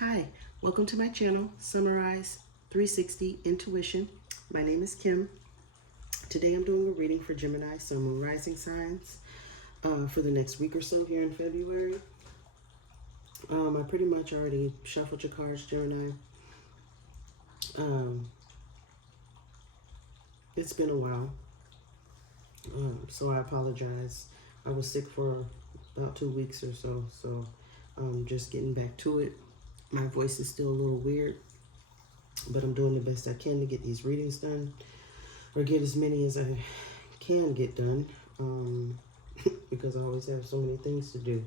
Hi, welcome to my channel, Summarize 360 Intuition. My name is Kim. Today I'm doing a reading for Gemini, Sun, Moon, Rising signs for the next week or so here in February. I pretty much already shuffled your cards, Gemini. It's been a while, so I apologize. I was sick for about 2 weeks or so I'm just getting back to it. My voice is still a little weird, but I'm doing the best I can to get these readings done, or get as many as I can get done, because I always have so many things to do.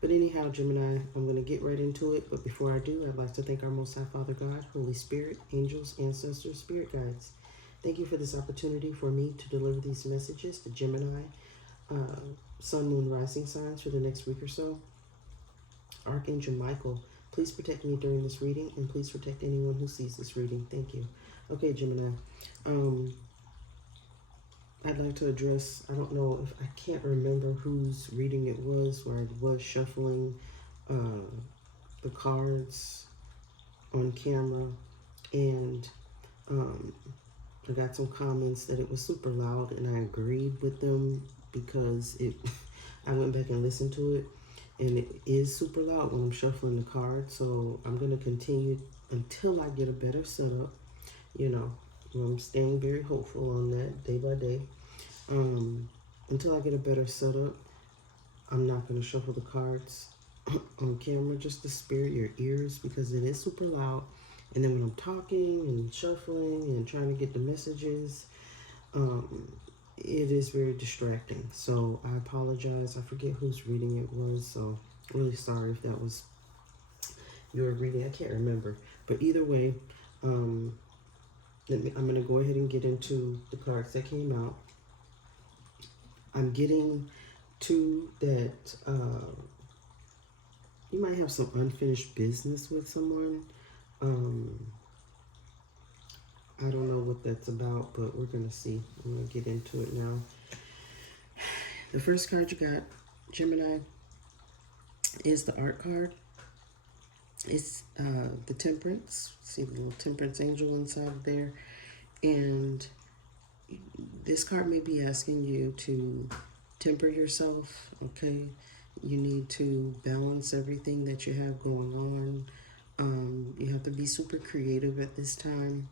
But anyhow, Gemini, I'm going to get right into it. But before I do, I'd like to thank our Most High Father God, Holy Spirit, angels, ancestors, spirit guides. Thank you for this opportunity for me to deliver these messages to Gemini, Sun, Moon, Rising signs for the next week or so. Archangel Michael, please protect me during this reading, and please protect anyone who sees this reading. Thank you. Okay, Gemini. I'd like to address, I don't know if, I can't remember whose reading it was, where I was shuffling the cards on camera, and I got some comments that it was super loud, and I agreed with them because I went back and listened to it, and it is super loud when I'm shuffling the cards. So I'm going to continue until I get a better setup. I'm staying very hopeful on that day by day. Until I get a better setup, I'm not going to shuffle the cards on camera just to spare your ears, because it is super loud. And then when I'm talking and shuffling and trying to get the messages, it is very distracting. So I apologize. I forget whose reading it was, so really sorry if that was your reading. I can't remember. But either way, I'm going to go ahead and get into the cards that came out. I'm getting to that you might have some unfinished business with someone. I don't know what that's about, but we're going to see. I'm going to get into it now. The first card you got, Gemini, is the art card. It's the Temperance. See the little Temperance angel inside of there. And this card may be asking you to temper yourself, okay? You need to balance everything that you have going on. You have to be super creative at this time.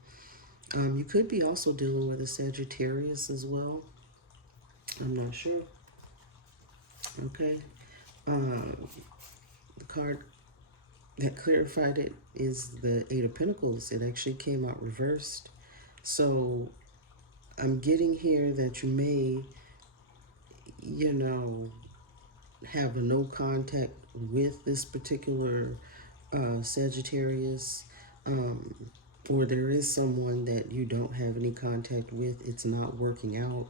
You could be also dealing with a Sagittarius as well. I'm not sure. Okay. The card that clarified it is the Eight of Pentacles. It actually came out reversed. So I'm getting here that you may, have a no contact with this particular Sagittarius, or there is someone that you don't have any contact with. It's not working out.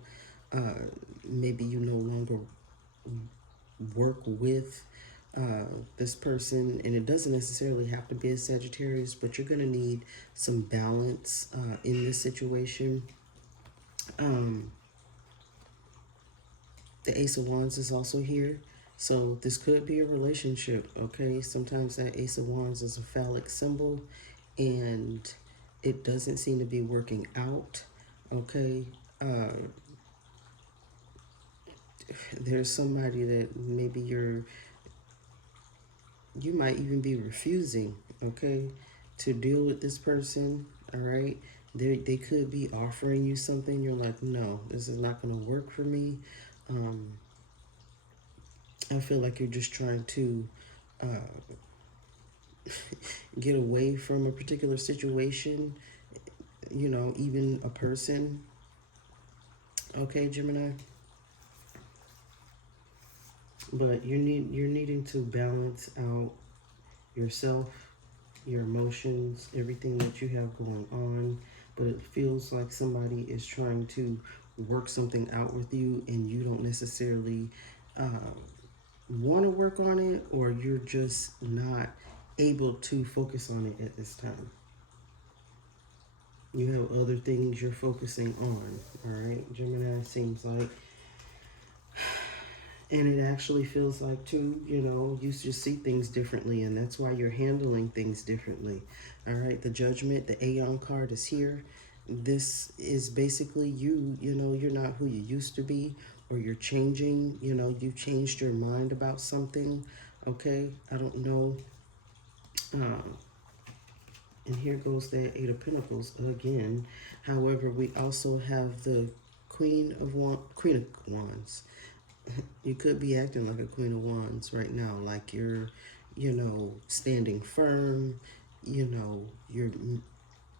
Maybe you no longer work with this person, and it doesn't necessarily have to be a Sagittarius, but you're going to need some balance in this situation. The Ace of Wands is also here. So this could be a relationship, okay? Sometimes that Ace of Wands is a phallic symbol, and it doesn't seem to be working out, okay? There's somebody that maybe you might even be refusing, okay, to deal with this person, all right? They could be offering you something. You're like, no, this is not going to work for me. I feel like you're just trying to get away from a particular situation, even a person. Okay, Gemini? But you're needing to balance out yourself, your emotions, everything that you have going on. But it feels like somebody is trying to work something out with you, and you don't necessarily want to work on it, or you're just not able to focus on it at this time. You have other things you're focusing on, all right? Gemini seems like. And it actually feels like, too, you just see things differently, and that's why you're handling things differently. All right, the Judgment, the Aeon card is here. This is basically you're not who you used to be, or you're changing, you changed your mind about something, okay? I don't know. Uh, and here goes the Eight of Pentacles again. However, we also have the Queen of Wands. You could be acting like a Queen of Wands right now, like you're, standing firm, you're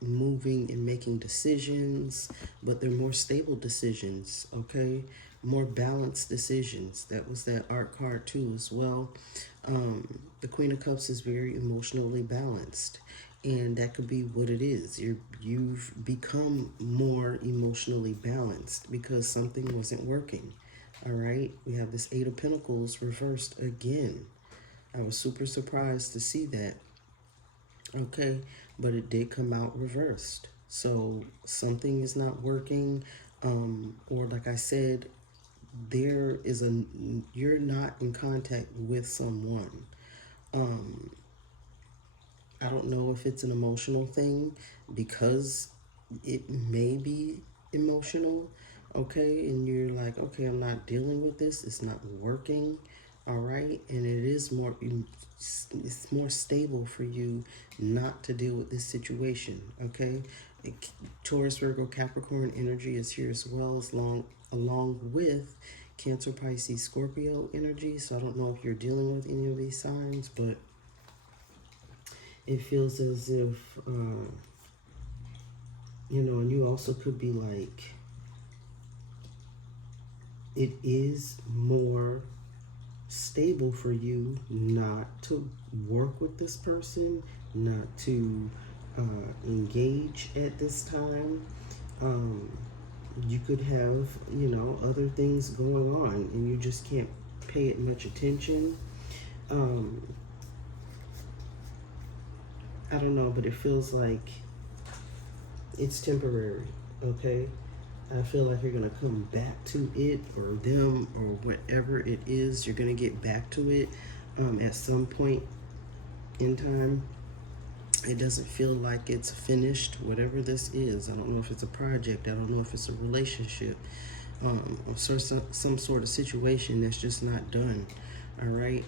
moving and making decisions, but they're more stable decisions, okay? More balanced decisions. That was that art card too as well. The Queen of Cups is very emotionally balanced, and that could be what it is. You've become more emotionally balanced because something wasn't working. All right, we have this Eight of Pentacles reversed again. I was super surprised to see that. Okay, but it did come out reversed. So something is not working, or like I said, you're not in contact with someone. I don't know if it's an emotional thing, because it may be emotional, okay? And you're like, okay, I'm not dealing with this. It's not working, all right? And it's more stable for you not to deal with this situation, okay? Taurus, Virgo, Capricorn energy is here as well, along with Cancer, Pisces, Scorpio energy. So I don't know if you're dealing with any of these signs, but it feels as if, and you also could be like, it is more stable for you not to work with this person, not to engage at this time. You could have, other things going on, and you just can't pay it much attention. I don't know, but it feels like it's temporary, okay? I feel like you're going to come back to it, or them, or whatever it is. You're going to get back to it at some point in time. It doesn't feel like it's finished, whatever this is. I don't know if it's a project. I don't know if it's a relationship, or some sort of situation that's just not done, all right?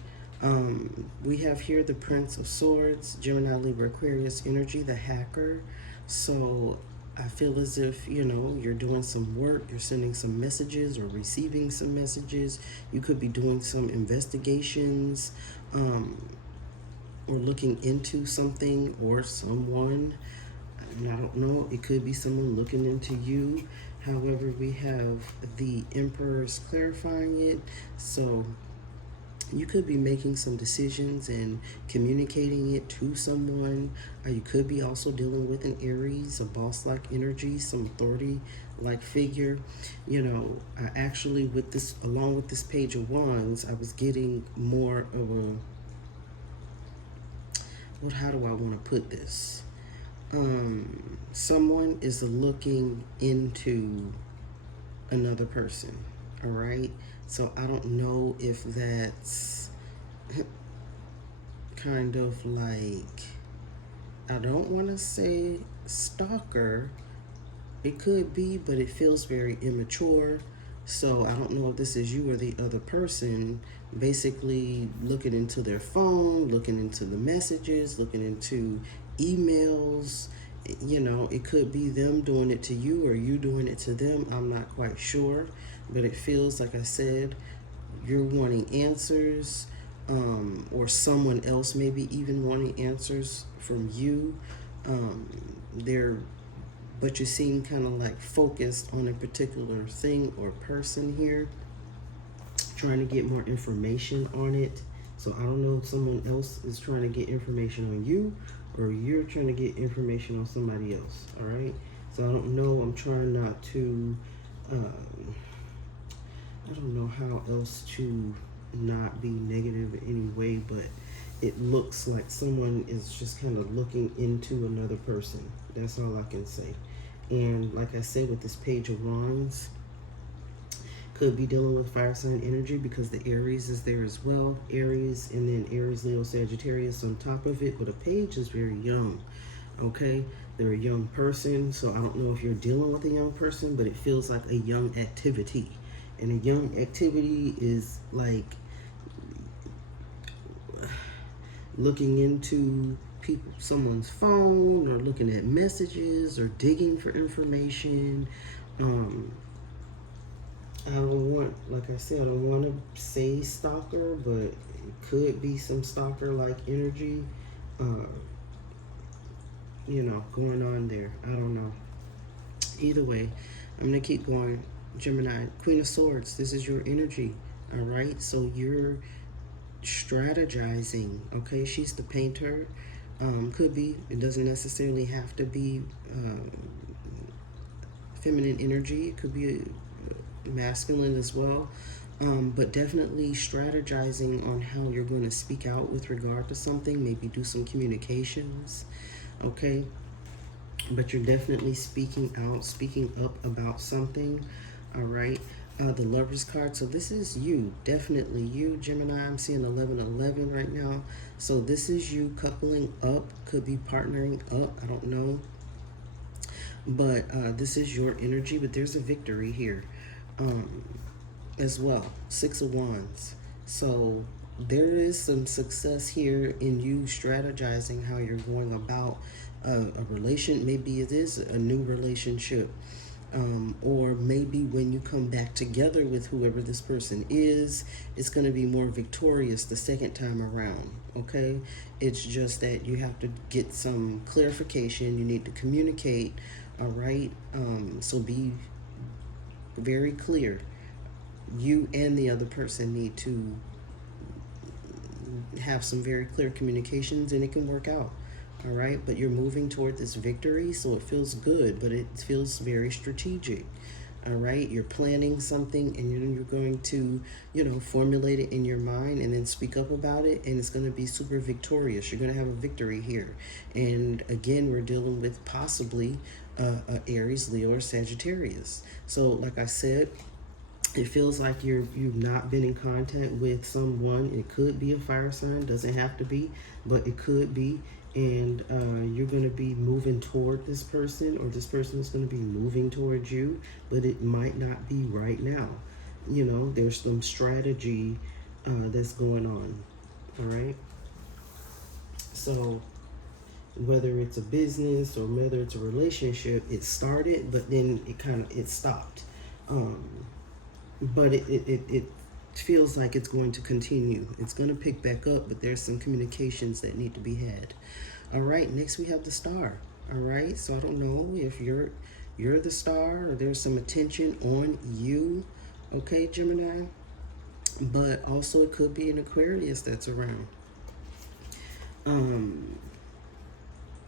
We have here the Prince of Swords, Gemini, Libra, Aquarius energy, the hacker. So I feel as if, you're doing some work, you're sending some messages or receiving some messages. You could be doing some investigations, or looking into something or someone. And I don't know, it could be someone looking into you. However, we have the Emperor's clarifying it. So you could be making some decisions and communicating it to someone. You could be also dealing with an Aries, a boss-like energy, some authority-like figure. Actually, with this, along with this Page of Wands, I was getting more of a, how do I want to put this? Someone is looking into another person, all right? So I don't know if that's kind of like, I don't want to say stalker. It could be, but it feels very immature. So I don't know if this is you or the other person, basically looking into their phone, looking into the messages, looking into emails. It could be them doing it to you or you doing it to them. I'm not quite sure, but it feels like I said, you're wanting answers, or someone else maybe even wanting answers from you. But you seem kind of like focused on a particular thing or person here, trying to get more information on it. So I don't know if someone else is trying to get information on you, or you're trying to get information on somebody else, all right? So I don't know. I'm trying not to, I don't know how else to not be negative in any way, but it looks like someone is just kind of looking into another person. That's all I can say. And like I said, with this Page of Wands, Could be dealing with fire sign energy because the Aries is there as well. Aries, and then Aries, Leo, Sagittarius on top of it. But a page is very young, okay? They're a young person, so I don't know if you're dealing with a young person, but it feels like a young activity. And a young activity is like looking into someone's phone, or looking at messages, or digging for information. I don't want, like I said, I don't want to say stalker, but it could be some stalker-like energy, going on there. I don't know. Either way, I'm going to keep going. Gemini, Queen of Swords, this is your energy, all right? So you're strategizing, okay? She's the painter. Could be. It doesn't necessarily have to be feminine energy. It could be masculine as well, but definitely strategizing on how you're going to speak out with regard to something. Maybe do some communications, okay? But you're definitely speaking out, speaking up about something, all right? The Lover's card. So this is you, definitely you, Gemini. I'm seeing 1111 right now. So this is you coupling up, could be partnering up. I don't know. But this is your energy, but there's a victory here as well. 6 of Wands. So there is some success here in you strategizing how you're going about a relation. Maybe it is a new relationship. Or maybe when you come back together with whoever this person is, it's going to be more victorious the second time around, okay? It's just that you have to get some clarification. You need to communicate, all right? So be very clear. You and the other person need to have some very clear communications, and it can work out. All right, but you're moving toward this victory, so it feels good, but it feels very strategic. All right, you're planning something, and you're going to, formulate it in your mind and then speak up about it, and it's going to be super victorious. You're going to have a victory here. And again, we're dealing with possibly Aries, Leo, or Sagittarius. So like I said, it feels like you've not been in contact with someone. It could be a fire sign, doesn't have to be, but it could be. And you're going to be moving toward this person, or this person is going to be moving towards you, but it might not be right now. There's some strategy that's going on, all right? So whether it's a business or whether it's a relationship, it started, but then it stopped. But it feels like it's going to continue. It's going to pick back up, but there's some communications that need to be had. All right, next we have the Star. All right, so I don't know if you're the star, or there's some attention on you, okay, Gemini? But also it could be an Aquarius that's around.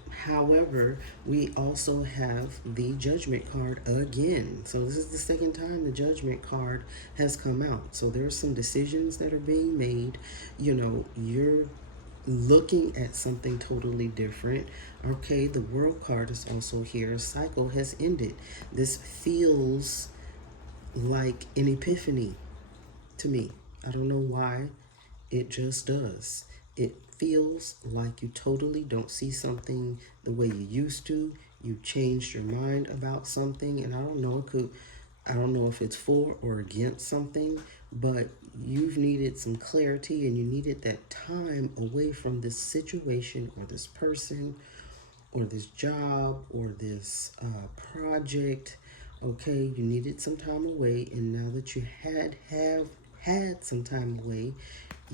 However, we also have the Judgment card again. So this is the second time the Judgment card has come out. So there's some decisions that are being made. You're looking at something totally different. Okay, the World card is also here. A cycle has ended. This feels like an epiphany to me. I don't know why. It just does. It feels like you totally don't see something the way you used to. You changed your mind about something, and I don't know if it's for or against something, but you've needed some clarity, and you needed that time away from this situation or this person or this job or this project. Okay, you needed some time away, and now that you have had some time away,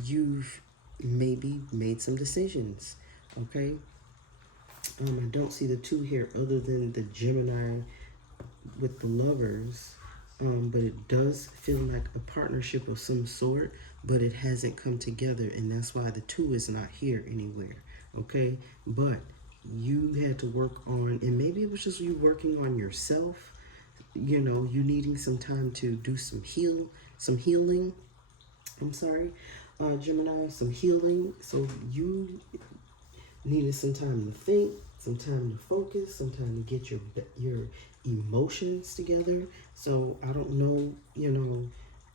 you've maybe made some decisions, okay? I don't see the two here other than the Gemini with the Lovers, but it does feel like a partnership of some sort, but it hasn't come together, and that's why the two is not here anywhere, okay? But you had to work on, and maybe it was just you working on yourself, you needing some time to do some healing, Gemini, some healing. So you needed some time to think, some time to focus, some time to get your emotions together. So I don't know,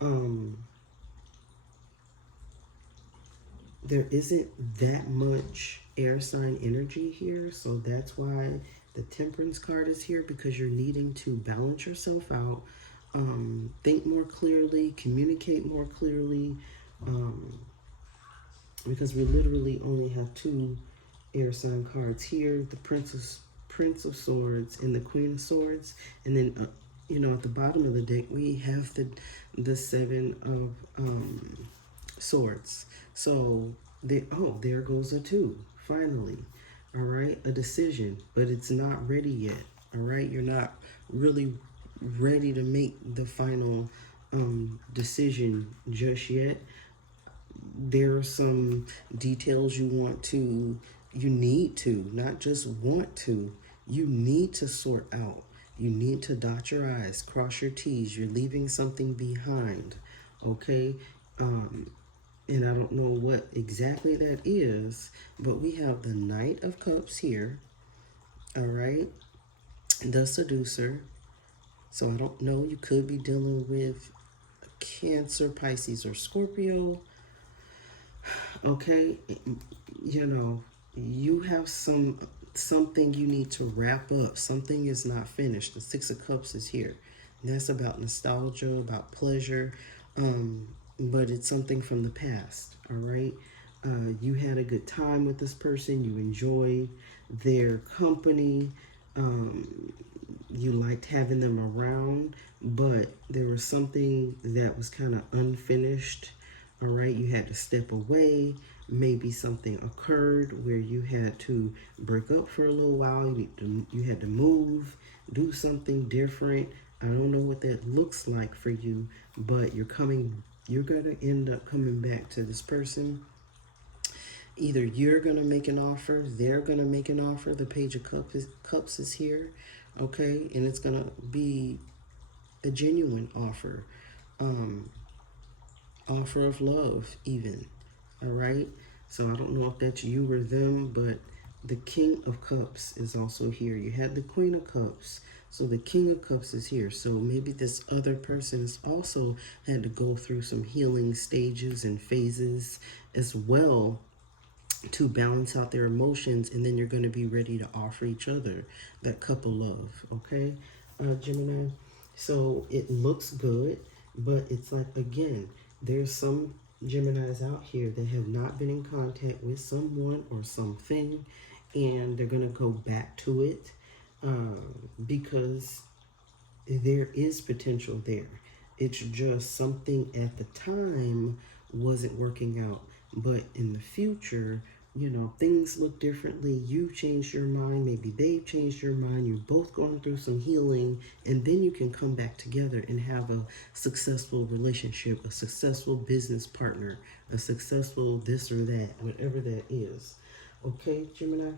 Um, there isn't that much air sign energy here, so that's why the Temperance card is here, because you're needing to balance yourself out, think more clearly, communicate more clearly, um, because we literally only have two air sign cards here: the Prince of Swords and the Queen of Swords, and then at the bottom of the deck we have the Seven of Swords. So there goes a two. Finally, all right, a decision, but it's not ready yet. All right, you're not really ready to make the final decision just yet. There are some details you need to, not just want to, you need to sort out. You need to dot your I's, cross your T's. You're leaving something behind, okay? And I don't know what exactly that is, but we have the Knight of Cups here, all right? The Seducer. So I don't know, you could be dealing with Cancer, Pisces, or Scorpio. Okay, you have something you need to wrap up. Something is not finished. The Six of Cups is here. And that's about nostalgia, about pleasure, but it's something from the past. All right, you had a good time with this person. You enjoyed their company. You liked having them around, but there was something that was kind of unfinished. All right, you had to step away. Maybe something occurred where you had to break up for a little while. You had to move, do something different. I don't know what that looks like for you, but you're going to end up coming back to this person. Either you're going to make an offer, they're going to make an offer. The Page of Cups is here, okay? And it's going to be a genuine offer. Offer of love, even. All right? So I don't know if that's you or them, but the King of Cups is also here. You had the Queen of Cups. So the King of Cups is here. So maybe this other person has also had to go through some healing stages and phases as well to balance out their emotions, and then you're going to be ready to offer each other that cup of love, okay, Gemini? So it looks good, but it's like, again, there's some Geminis out here that have not been in contact with someone or something, and they're going to go back to it because there is potential there. It's just something at the time wasn't working out. But in the future, things look differently. You changed your mind. Maybe they've changed your mind. You're both going through some healing. And then you can come back together and have a successful relationship, a successful business partner, a successful this or that, whatever that is. Okay, Gemini?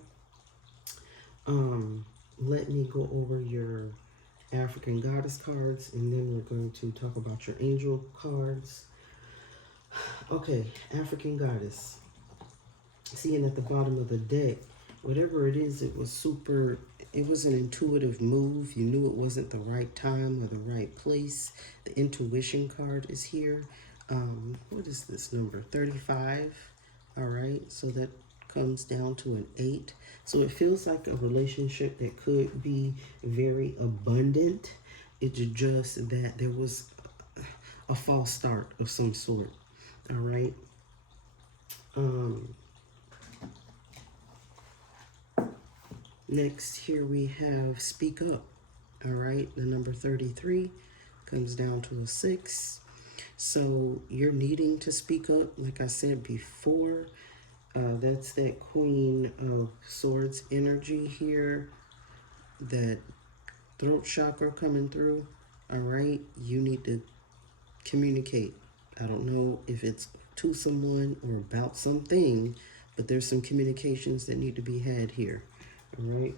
Let me go over your African Goddess cards, and then we're going to talk about your angel cards. Okay, African Goddess. Seeing at the bottom of the deck, whatever it is, it was an intuitive move. You knew it wasn't the right time or the right place. The intuition card is here. What is this number? 35. All right, so that comes down to an 8. So it feels like a relationship that could be very abundant. It's just that there was a false start of some sort. All right. Next, here we have Speak Up. All right, the number 33 comes down to a 6. So you're needing to speak up, like I said before. That's that Queen of Swords energy here, that throat chakra coming through. All right, you need to communicate. I don't know if it's to someone or about something, but there's some communications that need to be had here. All right.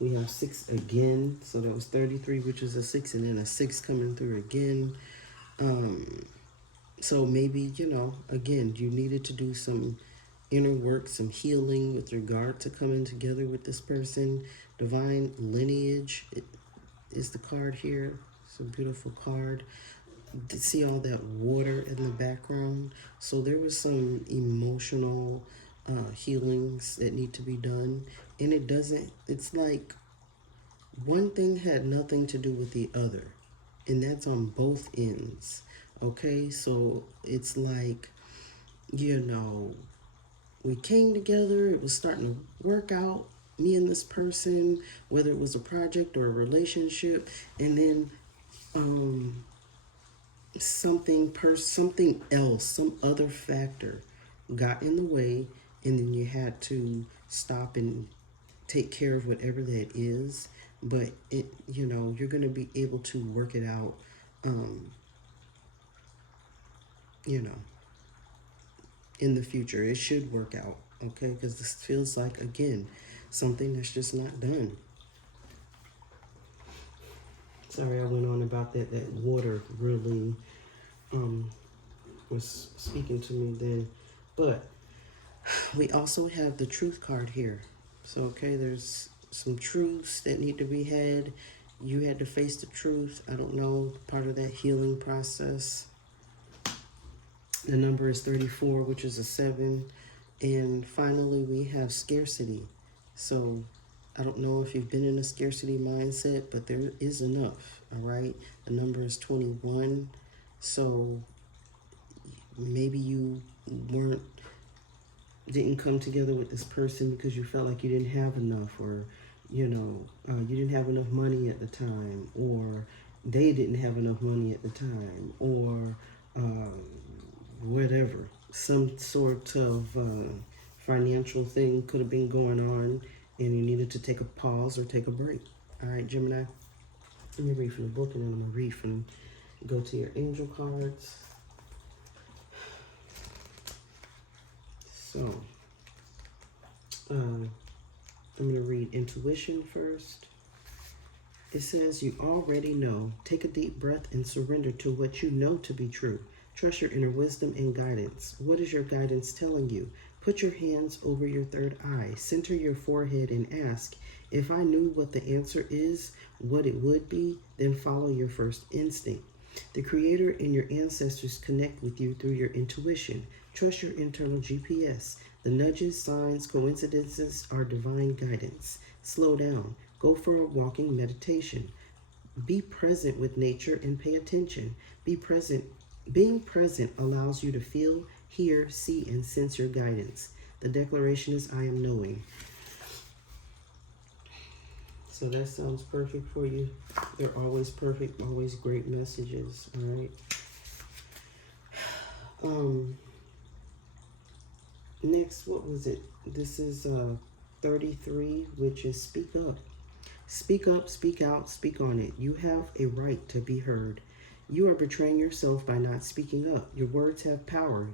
We have 6 again, so that was 33, which is a 6, and then a 6 coming through again. So maybe, again, you needed to do some inner work, some healing with regard to coming together with this person. Divine lineage is the card here. It's a beautiful card. See all that water in the background? So there was some emotional healings that need to be done. And it's like one thing had nothing to do with the other. And that's on both ends. Okay, so it's like, we came together, it was starting to work out, me and this person, whether it was a project or a relationship, and then something else, some other factor got in the way, and then you had to stop and take care of whatever that is. But you're going to be able to work it out, you know, in the future. It should work out, okay? Because this feels like, again, something that's just not done. Sorry, I went on about that. That water really was speaking to me then. But we also have the truth card here. So, okay, there's some truths that need to be had. You had to face the truth. I don't know, part of that healing process. The number is 34, which is a 7. And finally, we have scarcity. So I don't know if you've been in a scarcity mindset, but there is enough, all right? The number is 21. So maybe you didn't come together with this person because you felt like you didn't have enough, or you didn't have enough money at the time, or they didn't have enough money at the time, or whatever. Some sort of financial thing could have been going on, and you needed to take a pause or take a break. All right, Gemini. Let me read from the book, and then I'm going to read from, go to your angel cards. So, I'm going to read intuition first. It says, you already know. Take a deep breath and surrender to what you know to be true. Trust your inner wisdom and guidance. What is your guidance telling you? Put your hands over your third eye. Center your forehead and ask, if I knew what the answer is, what it would be, then follow your first instinct. The Creator and your ancestors connect with you through your intuition. Trust your internal GPS. The nudges, signs, coincidences are divine guidance. Slow down. Go for a walking meditation. Be present with nature and pay attention. Be present. Being present allows you to feel, hear, see, and sense your guidance. The declaration is, I am knowing. So that sounds perfect for you. They're always perfect, always great messages, all right? Next, what was it? This is 33, which is speak up. Speak up, speak out, speak on it. You have a right to be heard. You are betraying yourself by not speaking up. Your words have power.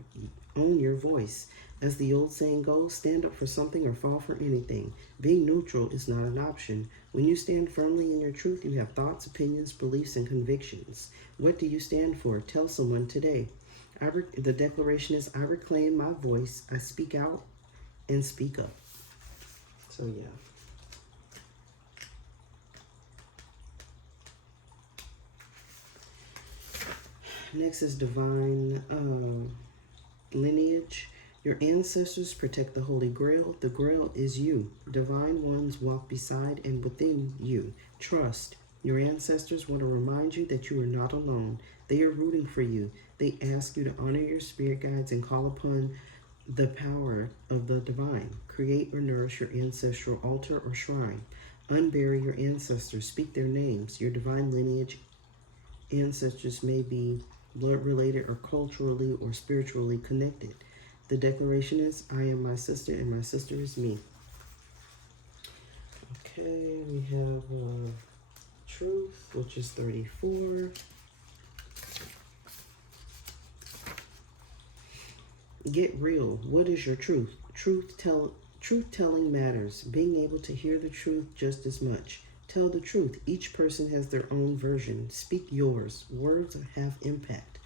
Own your voice. As the old saying goes, stand up for something or fall for anything. Being neutral is not an option. When you stand firmly in your truth, you have thoughts, opinions, beliefs, and convictions. What do you stand for? Tell someone today. The declaration is, I reclaim my voice. I speak out and speak up. So, yeah. Next is divine lineage. Your ancestors protect the Holy Grail. The Grail is you. Divine ones walk beside and within you. Trust. Your ancestors want to remind you that you are not alone. They are rooting for you. They ask you to honor your spirit guides and call upon the power of the divine. Create or nourish your ancestral altar or shrine. Unbury your ancestors. Speak their names. Your divine lineage ancestors may be blood related or culturally or spiritually connected. The declaration is, I am my sister and my sister is me. Okay, we have truth, which is 34. Get real. What is your truth? Truth telling matters. Being able to hear the truth just as much. Tell the truth. Each person has their own version. Speak yours. Words have impact.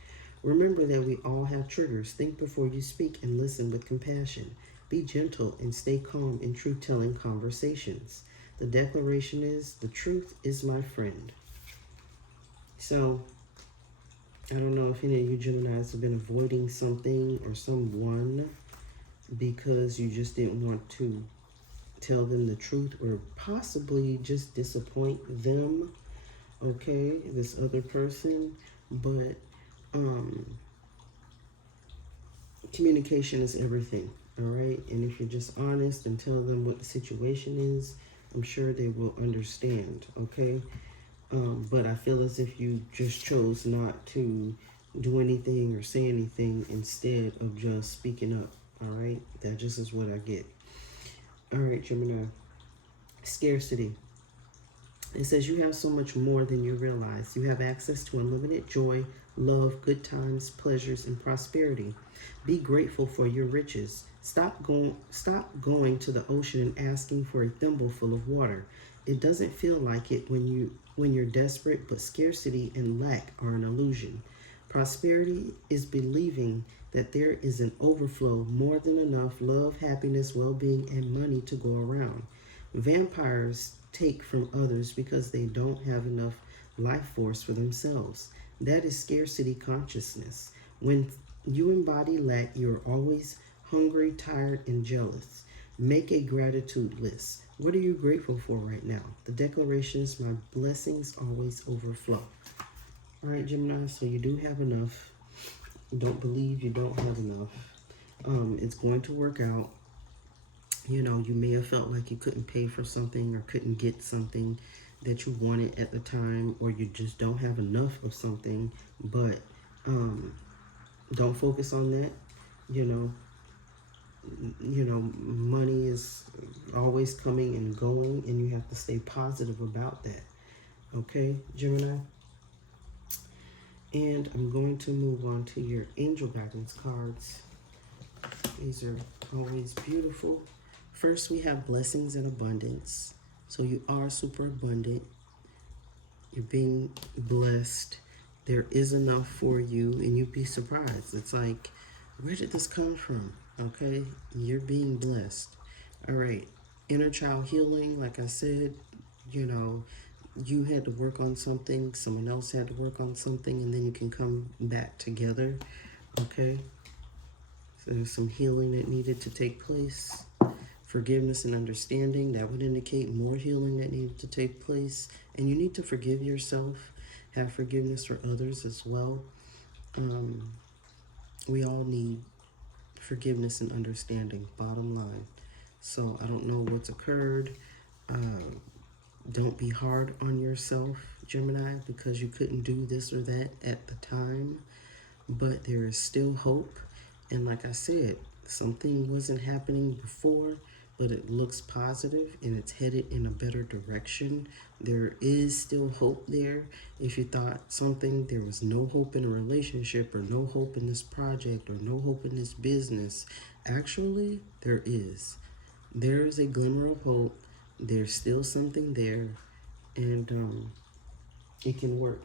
Remember that we all have triggers. Think before you speak and listen with compassion. Be gentle and stay calm in truth-telling conversations. The declaration is, the truth is my friend. So, I don't know if any of you Geminis have been avoiding something or someone because you just didn't want to tell them the truth or possibly just disappoint them, okay, this other person. But communication is everything, all right? And if you're just honest and tell them what the situation is, I'm sure they will understand, okay? But I feel as if you just chose not to do anything or say anything instead of just speaking up, all right? That just is what I get. All right, Gemini. Scarcity. It says you have so much more than you realize. You have access to unlimited joy, love, good times, pleasures, and prosperity. Be grateful for your riches. Stop going to the ocean and asking for a thimble full of water. It doesn't feel like it when you're desperate, but scarcity and lack are an illusion. Prosperity is believing that there is an overflow, more than enough love, happiness, well-being, and money to go around. Vampires take from others because they don't have enough life force for themselves. That is scarcity consciousness. When you embody lack, you're always hungry, tired, and jealous. Make a gratitude list. What are you grateful for right now? The declaration is my blessings always overflow. All right, Gemini, so you do have enough. Don't believe you don't have enough. It's going to work out. You know, you may have felt like you couldn't pay for something or couldn't get something that you wanted at the time, or you just don't have enough of something, but don't focus on that. You know, money is always coming and going, and you have to stay positive about that. Okay, Gemini? And I'm going to move on to your angel guidance cards. These are always beautiful. First, we have blessings and abundance. So you are super abundant. You're being blessed. There is enough for you, and you'd be surprised. It's like, where did this come from? Okay, you're being blessed. All right, inner child healing, like I said, you know, you had to work on something, someone else had to work on something, and then you can come back together, okay? So there's some healing that needed to take place. Forgiveness and understanding, that would indicate more healing that needed to take place. And you need to forgive yourself, have forgiveness for others as well. We all need forgiveness and understanding, bottom line. So I don't know what's occurred. Don't be hard on yourself, Gemini, because you couldn't do this or that at the time. But there is still hope. And like I said, something wasn't happening before, but it looks positive and it's headed in a better direction. There is still hope there. If you thought there was no hope in a relationship or no hope in this project or no hope in this business, actually, there is. There is a glimmer of hope. There's still something there, and it can work.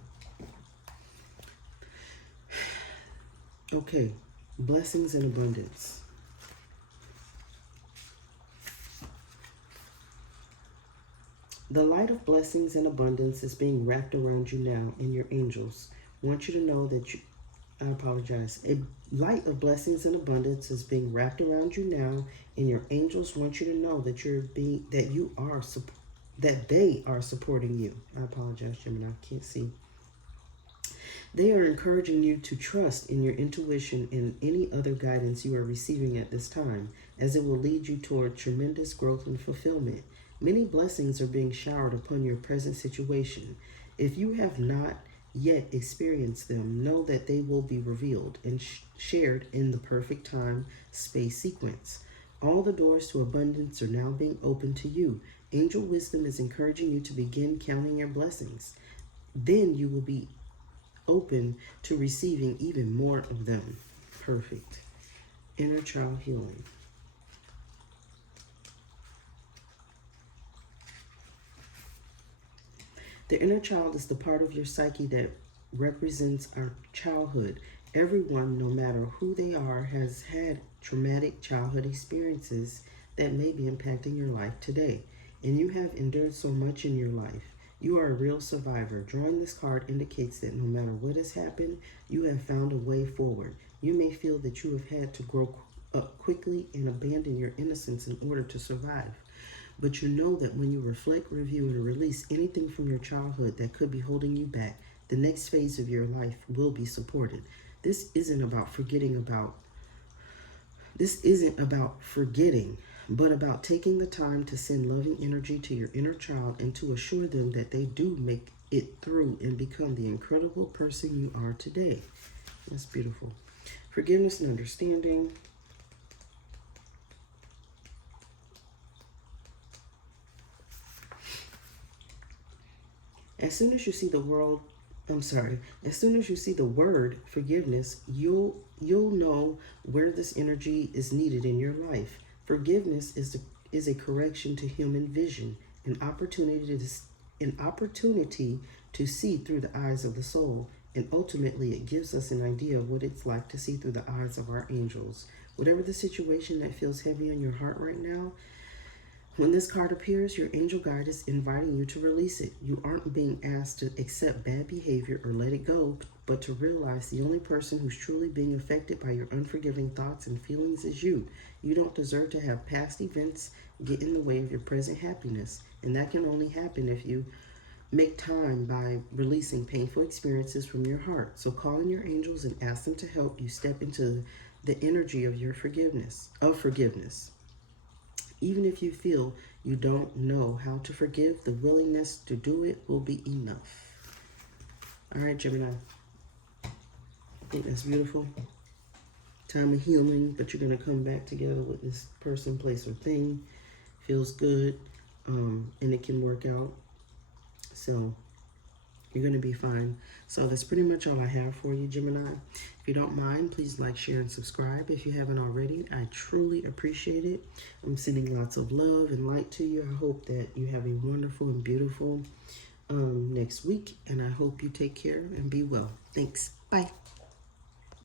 Okay, blessings and abundance. The light of blessings and abundance is being wrapped around you now, and your angels want you to know that you, I apologize. A light of blessings and abundance is being wrapped around you now, and your angels want you to know that they are supporting you. I apologize, Gemini, I can't see. They are encouraging you to trust in your intuition and any other guidance you are receiving at this time, as it will lead you toward tremendous growth and fulfillment. Many blessings are being showered upon your present situation. If you have not yet experienced them, know that they will be revealed and shared in the perfect time, space sequence. All the doors to abundance are now being opened to you. Angel wisdom is encouraging you to begin counting your blessings. Then you will be open to receiving even more of them. Perfect. Inner child healing. The inner child is the part of your psyche that represents our childhood. Everyone, no matter who they are, has had traumatic childhood experiences that may be impacting your life today. And you have endured so much in your life. You are a real survivor. Drawing this card indicates that no matter what has happened, you have found a way forward. You may feel that you have had to grow up quickly and abandon your innocence in order to survive. But you know that when you reflect, review, and release anything from your childhood that could be holding you back, the next phase of your life will be supported. This isn't about forgetting, but about taking the time to send loving energy to your inner child and to assure them that they do make it through and become the incredible person you are today. That's beautiful. Forgiveness and understanding. As soon as you see the word forgiveness, you'll know where this energy is needed in your life. Forgiveness is a correction to human vision, an opportunity to see through the eyes of the soul, and ultimately it gives us an idea of what it's like to see through the eyes of our angels. Whatever the situation that feels heavy on your heart right now, when this card appears, your angel guide is inviting you to release it. You aren't being asked to accept bad behavior or let it go, but to realize the only person who's truly being affected by your unforgiving thoughts and feelings is you. You don't deserve to have past events get in the way of your present happiness, and that can only happen if you make time by releasing painful experiences from your heart. So call in your angels and ask them to help you step into the energy of your forgiveness. Even if you feel you don't know how to forgive, the willingness to do it will be enough. All right, Gemini. I think that's beautiful. Time of healing, but you're going to come back together with this person, place, or thing. Feels good, and it can work out. So you're going to be fine. So that's pretty much all I have for you, Gemini. If you don't mind, please like, share, and subscribe if you haven't already. I truly appreciate it. I'm sending lots of love and light to you. I hope that you have a wonderful and beautiful next week, and I hope you take care and be well. Thanks. Bye.